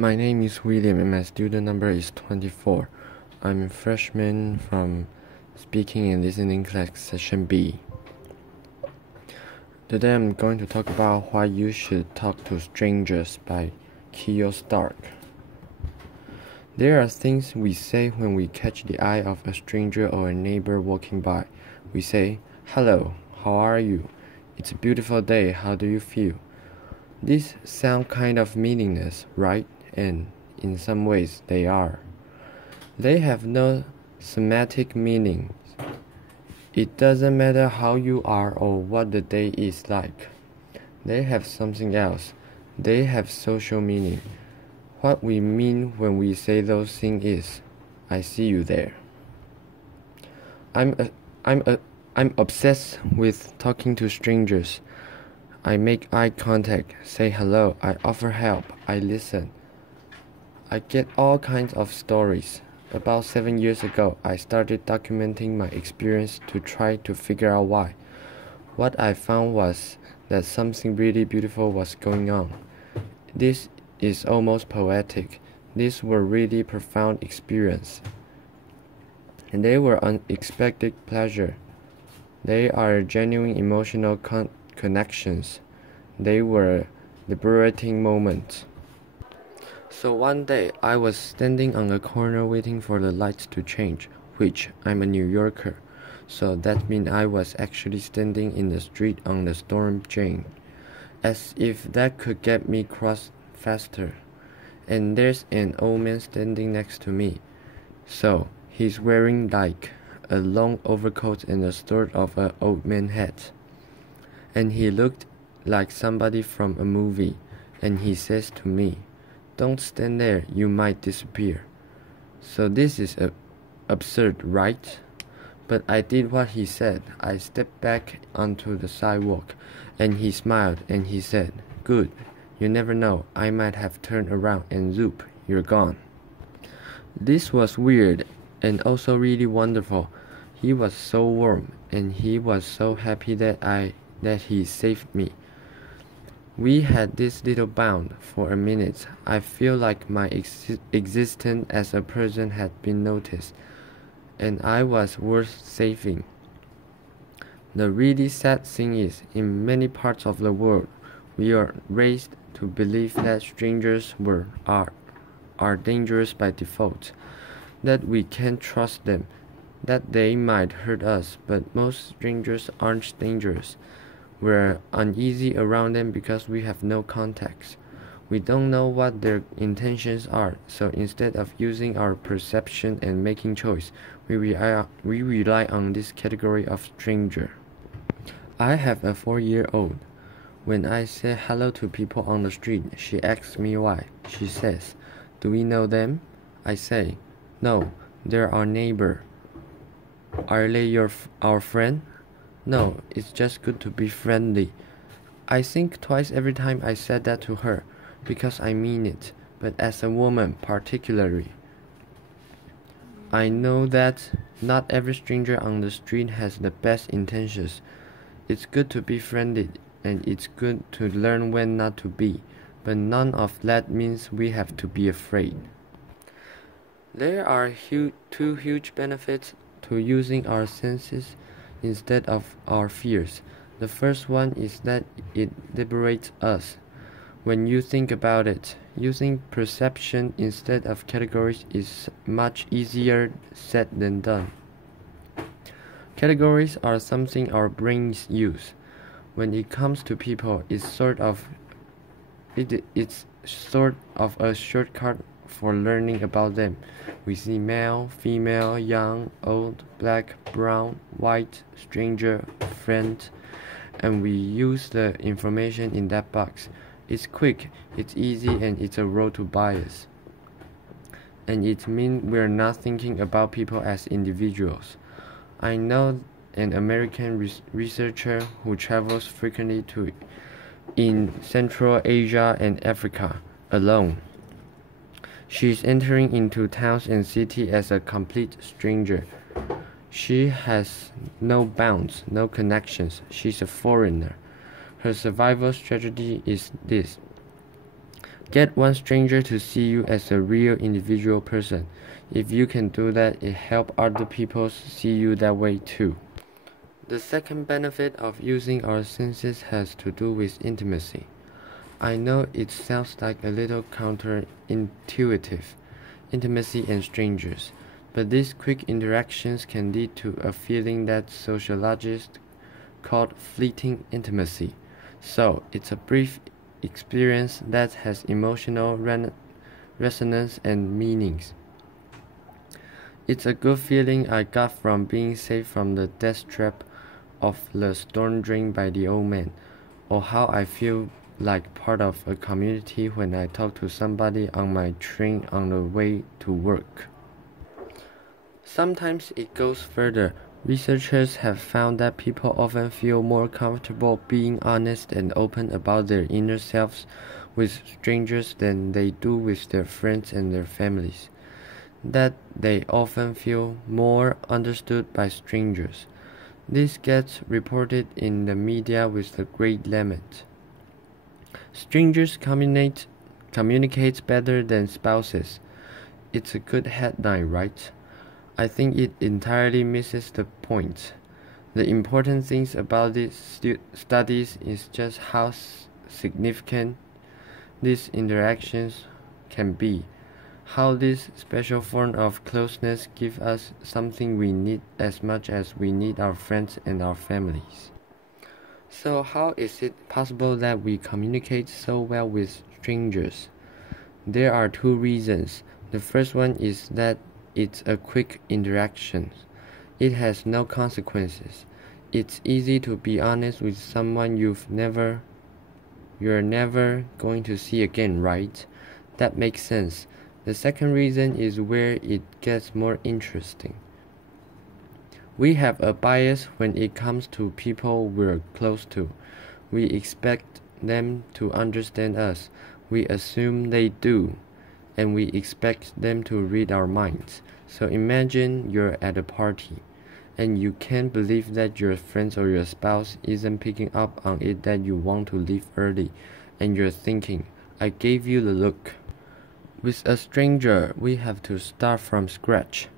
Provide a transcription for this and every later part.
My name is William and my student number is 24. I'm a freshman from Speaking and Listening Class Session B. Today I'm going to talk about why you should talk to strangers by Keo Stark. There are things we say when we catch the eye of a stranger or a neighbor walking by. We say, "Hello, how are you? It's a beautiful day, how do you feel?" These sound kind of meaningless, right? And in some ways they are. They have no semantic meaning. It doesn't matter how you are or what the day is like. They have something else. They have social meaning. What we mean when we say those things is, "I see you there." I'm obsessed with talking to strangers. I make eye contact, say hello, I offer help, I listen. I get all kinds of stories. About 7 years ago, I started documenting my experience to try to figure out why. What I found was that something really beautiful was going on. This is almost poetic. These were really profound experiences. And they were unexpected pleasure. They are genuine emotional connections. They were liberating moments. So one day, I was standing on a corner waiting for the lights to change, which I'm a New Yorker, so that means I was actually standing in the street on the storm drain, as if that could get me crossed faster. And there's an old man standing next to me. So he's wearing like a long overcoat and a sort of an old man hat. And he looked like somebody from a movie, and he says to me, "Don't stand there, you might disappear." So this is absurd, right? But I did what he said. I stepped back onto the sidewalk, and he smiled and he said, "Good, you never know, I might have turned around and zoop, you're gone." This was weird and also really wonderful. He was so warm, and he was so happy that he saved me. We had this little bond for a minute. I feel like my existence as a person had been noticed, and I was worth saving. The really sad thing is, in many parts of the world, we are raised to believe that strangers are dangerous by default, that we can't trust them, that they might hurt us, but most strangers aren't dangerous. We're uneasy around them because we have no context. We don't know what their intentions are, so instead of using our perception and making choice, we rely on this category of stranger. I have a 4-year-old. When I say hello to people on the street, she asks me why. She says, "Do we know them?" I say, "No, they're our neighbor." "Are they our friend?" "No, it's just good to be friendly." I think twice every time I said that to her, because I mean it, but as a woman particularly. I know that not every stranger on the street has the best intentions. It's good to be friendly, and it's good to learn when not to be, but none of that means we have to be afraid. There are two huge benefits to using our senses instead of our fears. The first one is that it liberates us. When you think about it, using perception instead of categories is much easier said than done. Categories are something our brains use. When it comes to people, it's sort of a shortcut for learning about them. We see male, female, young, old, black, brown, white, stranger, friend, and we use the information in that box. It's quick, it's easy, and it's a road to bias. And it means we're not thinking about people as individuals. I know an American researcher who travels frequently in Central Asia and Africa alone. She's entering into towns and cities as a complete stranger. She has no bounds, no connections. She's a foreigner. Her survival strategy is this: Get one stranger to see you as a real individual person. If you can do that, it helps other people see you that way too. The second benefit of using our senses has to do with intimacy. I know it sounds like a little counterintuitive, intimacy and strangers, but these quick interactions can lead to a feeling that sociologists call fleeting intimacy. So, it's a brief experience that has emotional resonance and meanings. It's a good feeling I got from being saved from the death trap of the storm drain by the old man, or how I feel like part of a community when I talk to somebody on my train on the way to work. Sometimes it goes further. Researchers have found that people often feel more comfortable being honest and open about their inner selves with strangers than they do with their friends and their families. That they often feel more understood by strangers. This gets reported in the media with a great limit. Strangers communicate better than spouses. It's a good headline, right? I think it entirely misses the point. The important things about these studies is just how significant these interactions can be, how this special form of closeness gives us something we need as much as we need our friends and our families. So how is it possible that we communicate so well with strangers? There are two reasons. The first one is that it's a quick interaction. It has no consequences. It's easy to be honest with someone you're never going to see again, right? That makes sense. The second reason is where it gets more interesting. We have a bias when it comes to people we're close to. We expect them to understand us. We assume they do, and we expect them to read our minds. So imagine you're at a party, and you can't believe that your friend or your spouse isn't picking up on it that you want to leave early, and you're thinking, I gave you the look. With a stranger, we have to start from scratch.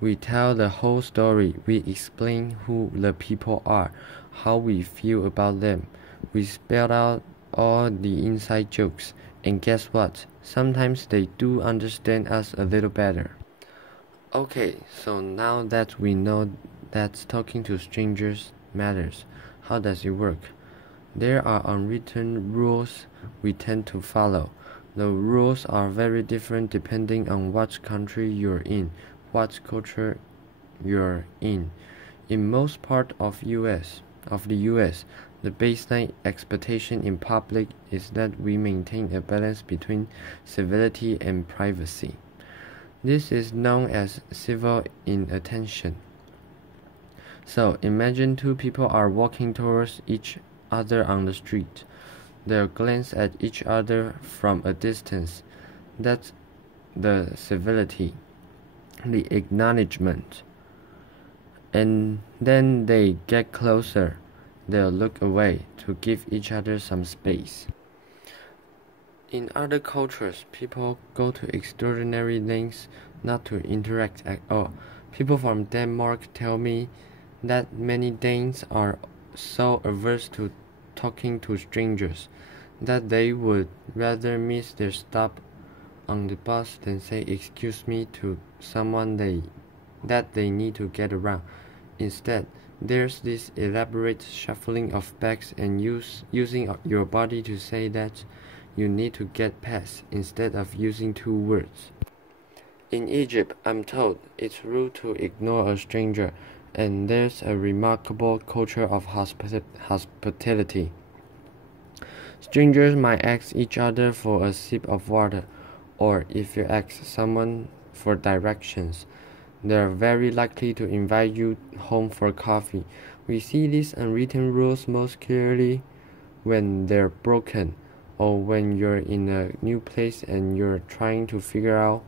We tell the whole story. We explain who the people are, how we feel about them. We spell out all the inside jokes. And guess what? Sometimes they do understand us a little better. Okay, so now that we know that talking to strangers matters, how does it work? There are unwritten rules we tend to follow. The rules are very different depending on what country you're in, what culture you're in. In most part of the US, the baseline expectation in public is that we maintain a balance between civility and privacy. This is known as civil inattention. So imagine two people are walking towards each other on the street. They'll glance at each other from a distance. That's the civility, the acknowledgement. And then they get closer. They'll look away to give each other some space. In other cultures, people go to extraordinary lengths not to interact at all. People from Denmark tell me that many Danes are so averse to talking to strangers that they would rather miss their stop on the bus than say excuse me to someone that they need to get around. Instead, there's this elaborate shuffling of bags and using your body to say that you need to get past instead of using two words. In Egypt, I'm told it's rude to ignore a stranger, and there's a remarkable culture of hospitality. Strangers might ask each other for a sip of water, or if you ask someone for directions, they're very likely to invite you home for coffee. We see these unwritten rules most clearly when they're broken, or when you're in a new place and you're trying to figure out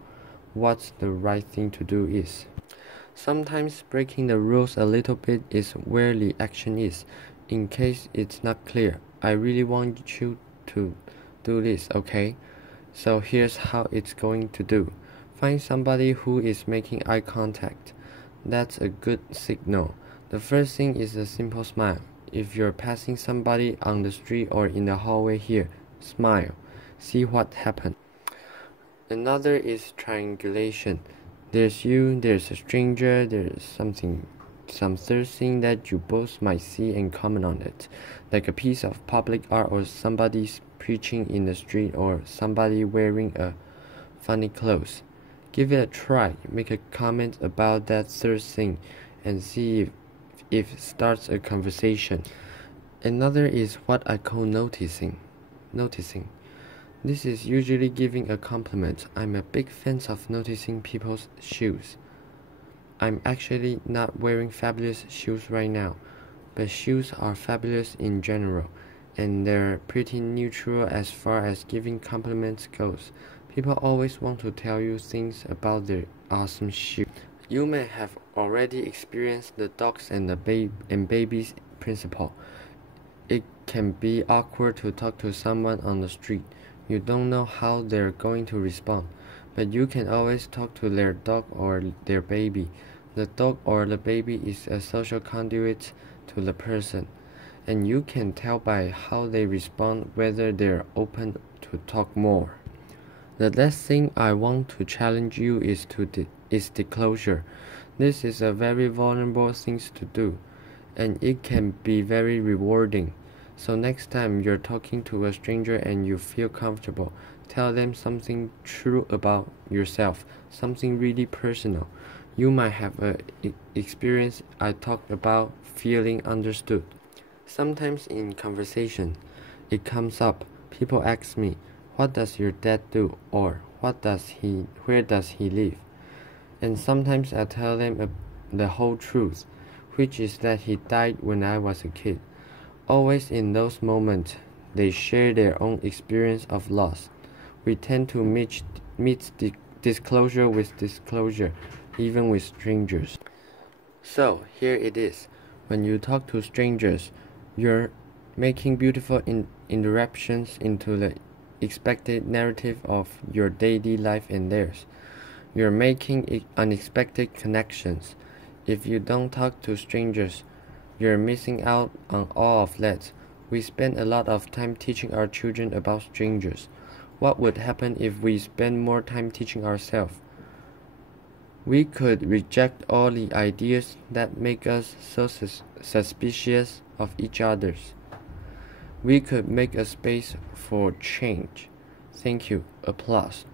what the right thing to do is. Sometimes breaking the rules a little bit is where the action is. In case it's not clear, I really want you to do this, okay? So here's how it's going to do. Find somebody who is making eye contact. That's a good signal. The first thing is a simple smile. If you're passing somebody on the street or in the hallway here, smile. See what happens. Another is triangulation. There's you, there's a stranger, there's some third thing that you both might see and comment on it, like a piece of public art or somebody's preaching in the street or somebody wearing a funny clothes. Give it a try, make a comment about that third thing and see if it starts a conversation. Another is what I call noticing. This is usually giving a compliment. I'm a big fan of noticing people's shoes. I'm actually not wearing fabulous shoes right now, but shoes are fabulous in general, and they're pretty neutral as far as giving compliments goes. People always want to tell you things about their awesome shoes. You may have already experienced the dogs and babies principle. It can be awkward to talk to someone on the street. You don't know how they're going to respond, but you can always talk to their dog or their baby. The dog or the baby is a social conduit to the person, and you can tell by how they respond whether they're open to talk more. The last thing I want to challenge you is disclosure. This is a very vulnerable thing to do, and it can be very rewarding. So next time you're talking to a stranger and you feel comfortable, tell them something true about yourself, something really personal. You might have an experience I talked about feeling understood. Sometimes in conversation, it comes up. People ask me, "What does your dad do?" or where does he live? And sometimes I tell them the whole truth, which is that he died when I was a kid. Always in those moments, they share their own experience of loss. We tend to meet disclosure with disclosure, even with strangers. So here it is. When you talk to strangers, you're making beautiful interruptions into the expected narrative of your daily life and theirs. You're making unexpected connections. If you don't talk to strangers, you're missing out on all of that. We spend a lot of time teaching our children about strangers. What would happen if we spend more time teaching ourselves? We could reject all the ideas that make us so suspicious of each other. We could make a space for change. Thank you. Applause.